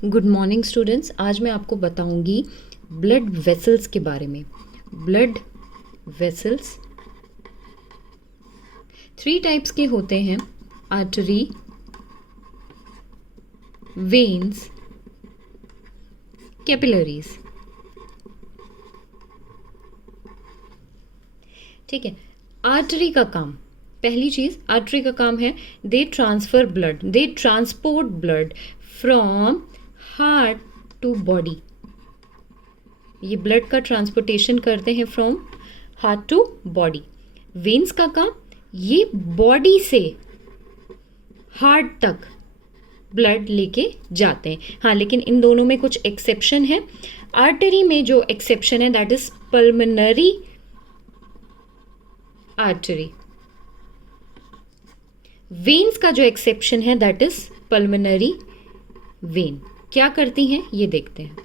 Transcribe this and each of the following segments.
Good morning students. आज मैं आपको बताऊंगी ब्लड वेसल्स के बारे में। ब्लड वेसल्स 3 टाइप्स के होते हैं: आर्टरी, वेन्स, कैपिलरीज। ठीक है। आर्टरी का काम, पहली चीज आर्टरी का काम है they transfer blood, they transport blood from heart to body. ये ब्लड का ट्रांसपोर्टेशन करते हैं from heart to body. Veins का काम, ये बॉडी से हार्ट तक ब्लड लेके जाते हैं। हाँ, लेकिन इन दोनों में कुछ एक्सेप्शन है। आर्टरी में जो एक्सेप्शन है that is pulmonary artery. Veins का जो एक्सेप्शन है दैट इज पल्मोनरी वेन। क्या करती हैं ये देखते हैं।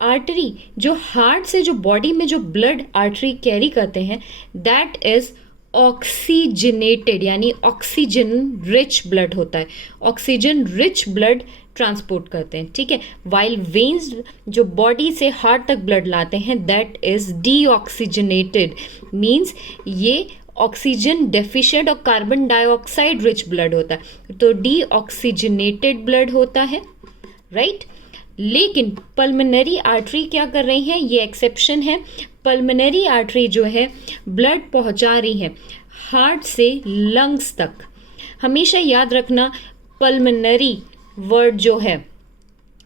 आर्टरी जो हार्ट से जो बॉडी में जो ब्लड आर्टरी कैरी करते हैं दैट इज ऑक्सीजनेटेड, यानी ऑक्सीजन रिच ब्लड होता है। ऑक्सीजन रिच ब्लड ट्रांसपोर्ट करते हैं। ठीक है। वाइल वेन्स जो बॉडी से हार्ट तक ब्लड लाते हैं दैट इज डीऑक्सीजनेटेड, मीन्स ये ऑक्सीजन डेफिशिएंट और कार्बन डाइऑक्साइड रिच ब्लड होता है, तो डीऑक्सीजनेटेड ब्लड होता है, राइट। लेकिन पल्मोनरी आर्टरी क्या कर रही है, ये एक्सेप्शन है। पल्मोनरी आर्टरी जो है ब्लड पहुंचा रही है हार्ट से लंग्स तक। हमेशा याद रखना पल्मोनरी वर्ड जो है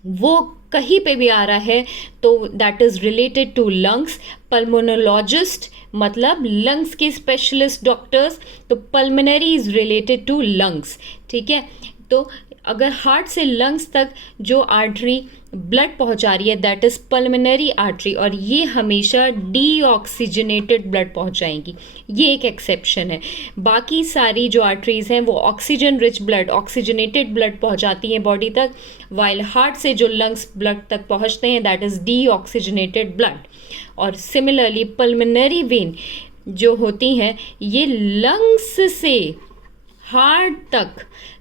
वो कहीं पे भी आ रहा है तो that is related to lungs. Pulmonologist मतलब लंग्स के स्पेशलिस्ट डॉक्टर्स, तो pulmonary is related to lungs. ठीक है। तो अगर हार्ट से लंग्स तक जो आर्टरी ब्लड पहुंचा रही है दैट इज पल्मोनरी आर्टरी, और ये हमेशा डीऑक्सीजनेटेड ब्लड पहुंचाएंगी। ये एक एक्सेप्शन है। बाकी सारी जो आर्टरीज हैं वो oxygen rich blood, oxygenated blood पहुंचाती हैं बॉडी तक, वाइल हार्ट से जो लंग्स ब्लड तक पहुंचते हैं दैट इज डीऑक्सीजनेटेड ब्लड। और सिमिलरली पल्मोनरी वेन जो होती हैं ये लंग्स से हार्ट तक,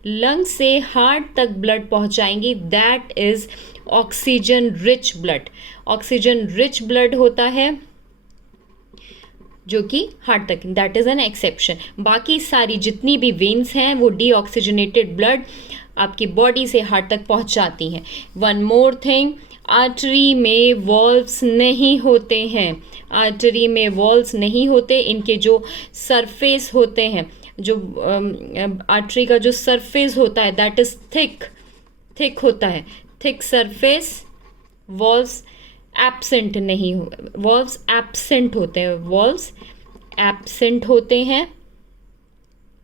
लंग से हार्ट तक ब्लड पहुंचाएंगी, that is oxygen rich blood. Oxygen rich blood होता है जो कि हार्ट तक, दैट इज एन एक्सेप्शन। बाकी सारी जितनी भी वेन्स हैं वो डीऑक्सीजनेटेड ब्लड आपकी बॉडी से हार्ट तक पहुंचाती हैं। वन मोर थिंग, आर्टरी में वॉल्व्स नहीं होते हैं। आर्टरी में वॉल्व्स नहीं होते। इनके जो सरफेस होते हैं, जो आर्टरी का जो सरफेस होता है दैट इज थिक होता है। थिक सरफेस, वॉल्व्स एब्सेंट नहीं हो, वॉल्व्स एब्सेंट होते हैं, वॉल्व्स एब्सेंट होते हैं।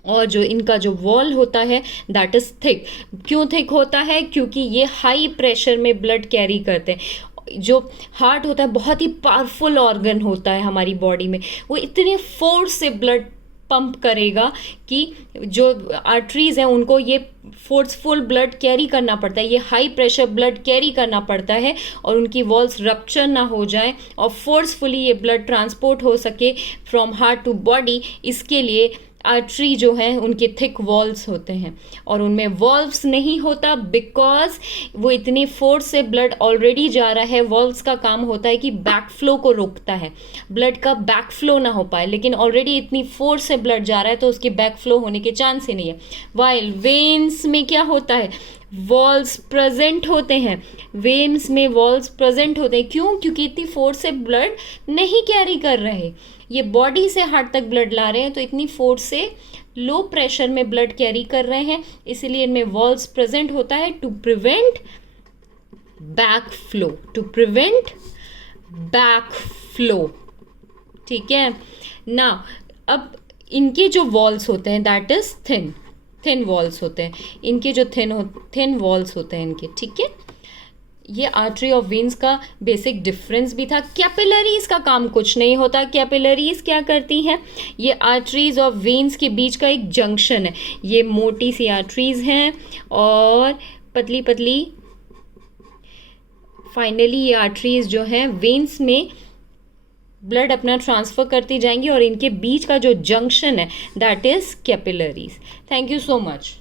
और जो इनका जो वॉल होता है दैट इज थिक। क्यों थिक होता है? क्योंकि ये हाई प्रेशर में ब्लड कैरी करते हैं। जो हार्ट होता है बहुत ही पावरफुल ऑर्गन होता है हमारी बॉडी में, वो इतने फोर्स से ब्लड पंप करेगा कि जो आर्टरीज हैं उनको ये फोर्सफुल ब्लड कैरी करना पड़ता है, ये हाई प्रेशर ब्लड कैरी करना पड़ता है, और उनकी वॉल्स रप्चर ना हो जाए और फोर्सफुली ये ब्लड ट्रांसपोर्ट हो सके फ्रॉम हार्ट टू बॉडी। इसके लिए आर्टरी जो है उनके थिक वॉल्स होते हैं, और उनमें वॉल्व्स नहीं होता बिकॉज वो इतनी फोर्स से ब्लड ऑलरेडी जा रहा है। वॉल्व्स का काम होता है कि बैक फ्लो को रोकता है, ब्लड का बैक फ्लो ना हो पाए, लेकिन ऑलरेडी इतनी फोर्स से ब्लड जा रहा है तो उसके बैक फ्लो होने के चांस ही नहीं है। वाइल वेन्स में क्या होता है, वॉल्स प्रेजेंट होते हैं। वेन्स में वॉल्स प्रेजेंट होते हैं। क्यों? क्योंकि इतनी फोर्स से ब्लड नहीं कैरी कर रहे, ये बॉडी से हार्ट तक ब्लड ला रहे हैं, तो इतनी फोर्स से लो प्रेशर में ब्लड कैरी कर रहे हैं, इसलिए इनमें वॉल्स प्रेजेंट होता है to prevent back flow, to prevent back flow. ठीक है ना। अब इनके जो वॉल्स होते हैं दैट इज थिन वॉल्स होते हैं। इनके जो थिन वॉल्स होते हैं इनके, ठीक है। ये आर्टरी और वेन्स का बेसिक डिफरेंस भी था। कैपिलरीज का काम कुछ नहीं होता। कैपिलरीज क्या करती हैं, ये आर्टरीज और वेन्स के बीच का एक जंक्शन है। ये मोटी सी आर्टरीज हैं और पतली पतली फाइनली ये आर्टरीज जो हैं वेन्स में ब्लड अपना ट्रांसफर करती जाएंगी, और इनके बीच का जो जंक्शन है that is capillaries. Thank you so much.